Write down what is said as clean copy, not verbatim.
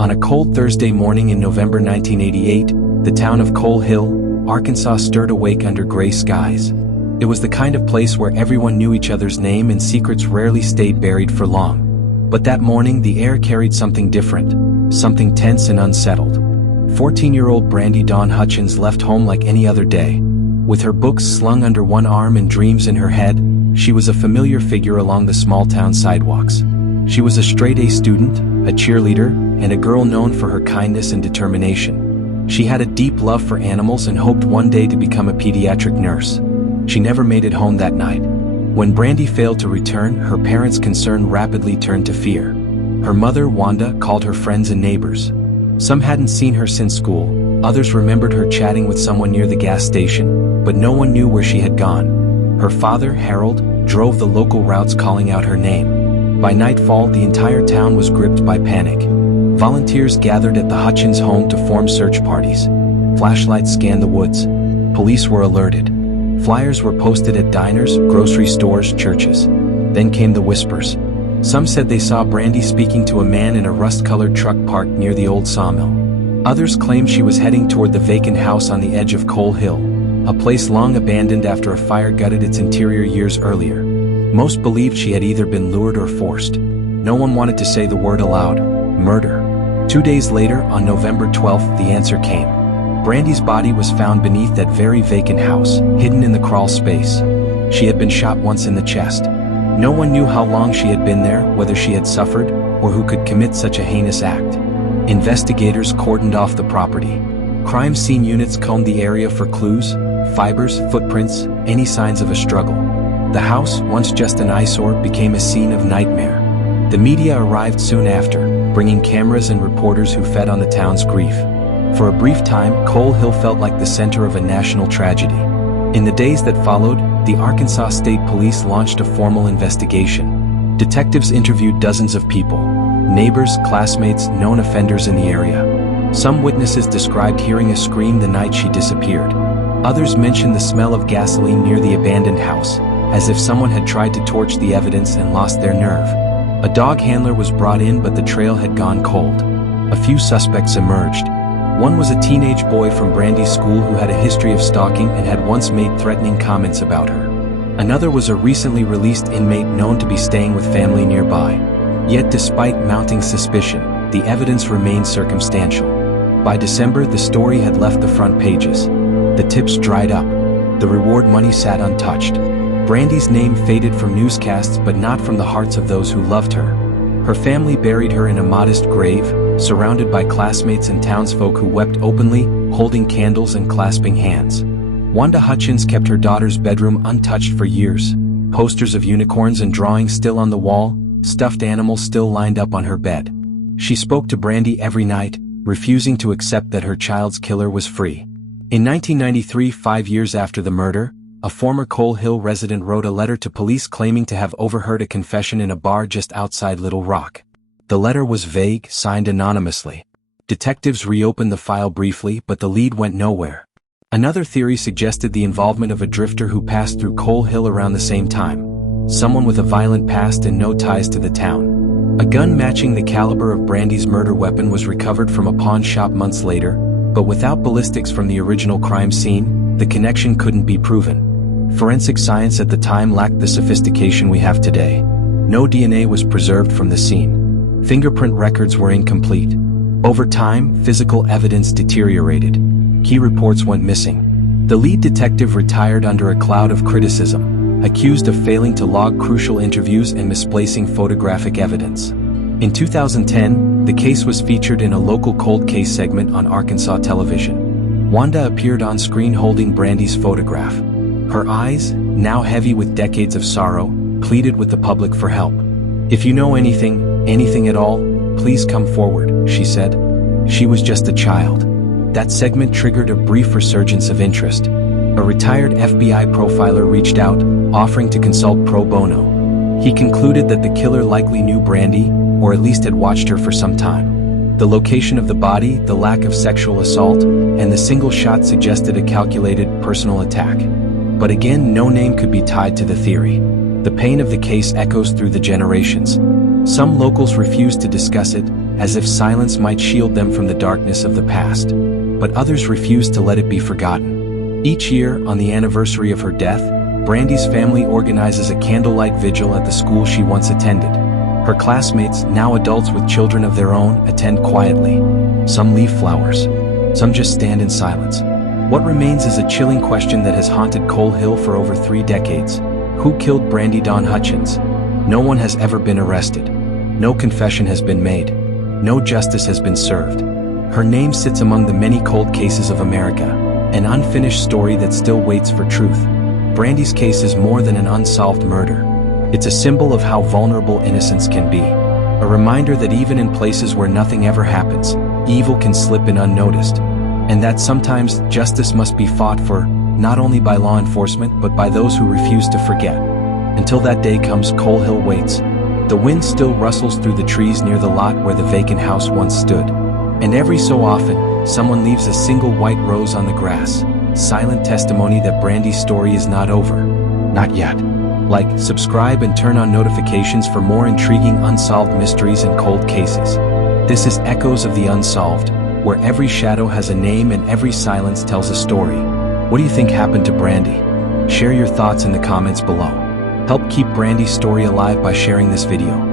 On a cold Thursday morning in November 1988, the town of Coal Hill, Arkansas stirred awake under gray skies. It was the kind of place where everyone knew each other's name and secrets rarely stayed buried for long. But that morning the air carried something different, something tense and unsettled. 14-year-old Brandy Dawn Hutchins left home like any other day. With her books slung under one arm and dreams in her head, she was a familiar figure along the small-town sidewalks. She was a straight-A student, a cheerleader, and a girl known for her kindness and determination. She had a deep love for animals and hoped one day to become a pediatric nurse. She never made it home that night. When Brandy failed to return, her parents' concern rapidly turned to fear. Her mother, Wanda, called her friends and neighbors. Some hadn't seen her since school, others remembered her chatting with someone near the gas station, but no one knew where she had gone. Her father, Harold, drove the local routes calling out her name. By nightfall, the entire town was gripped by panic. Volunteers gathered at the Hutchins home to form search parties. Flashlights scanned the woods. Police were alerted. Flyers were posted at diners, grocery stores, churches. Then came the whispers. Some said they saw Brandy speaking to a man in a rust-colored truck parked near the old sawmill. Others claimed she was heading toward the vacant house on the edge of Coal Hill, a place long abandoned after a fire gutted its interior years earlier. Most believed she had either been lured or forced. No one wanted to say the word aloud: murder. 2 days later, on November 12th, the answer came. Brandy's body was found beneath that very vacant house, hidden in the crawl space. She had been shot once in the chest. No one knew how long she had been there, whether she had suffered, or who could commit such a heinous act. Investigators cordoned off the property. Crime scene units combed the area for clues, fibers, footprints, any signs of a struggle. The house, once just an eyesore, became a scene of nightmare. The media arrived soon after, bringing cameras and reporters who fed on the town's grief. For a brief time, Coal Hill felt like the center of a national tragedy. In the days that followed, the Arkansas State Police launched a formal investigation. Detectives interviewed dozens of people: neighbors, classmates, known offenders in the area. Some witnesses described hearing a scream the night she disappeared. Others mentioned the smell of gasoline near the abandoned house, as if someone had tried to torch the evidence and lost their nerve. A dog handler was brought in, but the trail had gone cold. A few suspects emerged. One was a teenage boy from Brandy's school who had a history of stalking and had once made threatening comments about her. Another was a recently released inmate known to be staying with family nearby. Yet despite mounting suspicion, the evidence remained circumstantial. By December, the story had left the front pages. The tips dried up. The reward money sat untouched. Brandy's name faded from newscasts, but not from the hearts of those who loved her. Her family buried her in a modest grave, surrounded by classmates and townsfolk who wept openly, holding candles and clasping hands. Wanda Hutchins kept her daughter's bedroom untouched for years. Posters of unicorns and drawings still on the wall, stuffed animals still lined up on her bed. She spoke to Brandy every night, refusing to accept that her child's killer was free. In 1993, 5 years after the murder, a former Coal Hill resident wrote a letter to police claiming to have overheard a confession in a bar just outside Little Rock. The letter was vague, signed anonymously. Detectives reopened the file briefly, but the lead went nowhere. Another theory suggested the involvement of a drifter who passed through Coal Hill around the same time. Someone with a violent past and no ties to the town. A gun matching the caliber of Brandy's murder weapon was recovered from a pawn shop months later, but without ballistics from the original crime scene, the connection couldn't be proven. Forensic science at the time lacked the sophistication we have today. No DNA was preserved from the scene. Fingerprint records were incomplete. Over time, physical evidence deteriorated. Key reports went missing. The lead detective retired under a cloud of criticism, accused of failing to log crucial interviews and misplacing photographic evidence. In 2010, the case was featured in a local cold case segment on Arkansas television. Wanda appeared on screen holding Brandy's photograph. Her eyes, now heavy with decades of sorrow, pleaded with the public for help. "If you know anything at all, please come forward," she said. She was just a child. That segment triggered a brief resurgence of interest. A retired FBI profiler reached out, offering to consult pro bono. He concluded that the killer likely knew Brandy, or at least had watched her for some time. The location of the body, the lack of sexual assault, and the single shot suggested a calculated, personal attack. But again, no name could be tied to the theory. The pain of the case echoes through the generations. Some locals refused to discuss it, as if silence might shield them from the darkness of the past. But others refuse to let it be forgotten. Each year, on the anniversary of her death, Brandy's family organizes a candlelight vigil at the school she once attended. Her classmates, now adults with children of their own, attend quietly. Some leave flowers. Some just stand in silence. What remains is a chilling question that has haunted Coal Hill for over 3 decades. Who killed Brandy Dawn Hutchins? No one has ever been arrested. No confession has been made. No justice has been served. Her name sits among the many cold cases of America, an unfinished story that still waits for truth. Brandy's case is more than an unsolved murder. It's a symbol of how vulnerable innocence can be. A reminder that even in places where nothing ever happens, evil can slip in unnoticed. And that sometimes justice must be fought for, not only by law enforcement but by those who refuse to forget. Until that day comes, Coal Hill waits. The wind still rustles through the trees near the lot where the vacant house once stood. And every so often, someone leaves a single white rose on the grass. Silent testimony that Brandy's story is not over. Not yet. Like, subscribe and turn on notifications for more intriguing unsolved mysteries and cold cases. This is Echoes of the Unsolved, where every shadow has a name and every silence tells a story. What do you think happened to Brandy? Share your thoughts in the comments below. Help keep Brandy's story alive by sharing this video.